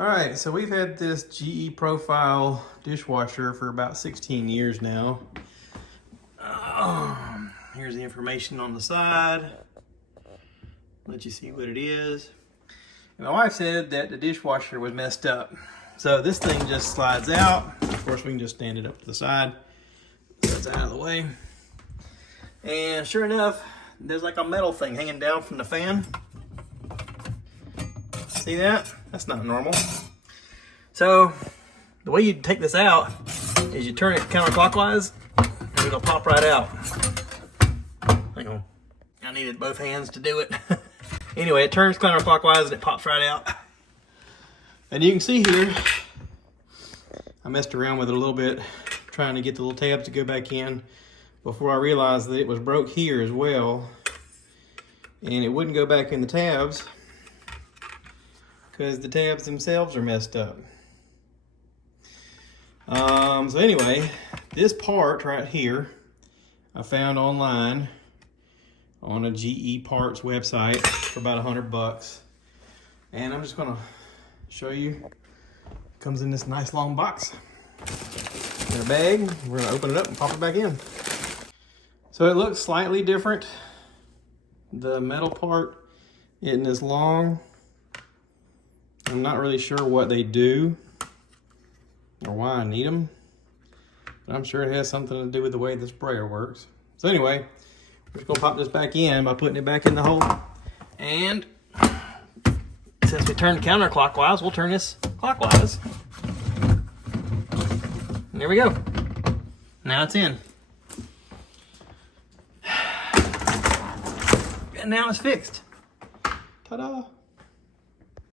All right, so we've had this GE Profile dishwasher for about 16 years now. Here's the information on the side. Let you see what it is. And my wife said that the dishwasher was messed up. So this thing just slides out. Of course, we can just stand it up to the side. So it's out of the way. And sure enough, there's like a metal thing hanging down from the fan. See that? That's not normal. So the way you take this out is you turn it counterclockwise and it'll pop right out. Hang on. I needed both hands to do it. Anyway, it turns counterclockwise and it pops right out. And you can see here, I messed around with it a little bit, trying to get the little tabs to go back in before I realized that it was broke here as well. And it wouldn't go back in the tabs because the tabs themselves are messed up. So anyway, this part right here, I found online on a GE Parts website for about $100. And I'm just gonna show you. It comes in this nice long box. In a bag, we're gonna open it up and pop it back in. So it looks slightly different. The metal part isn't as long. I'm not really sure what they do or why I need them, but I'm sure it has something to do with the way the sprayer works. So anyway, we're just gonna pop this back in by putting it back in the hole. And since we turned counterclockwise, we'll turn this clockwise. And there we go. Now it's in. And now it's fixed. Ta-da!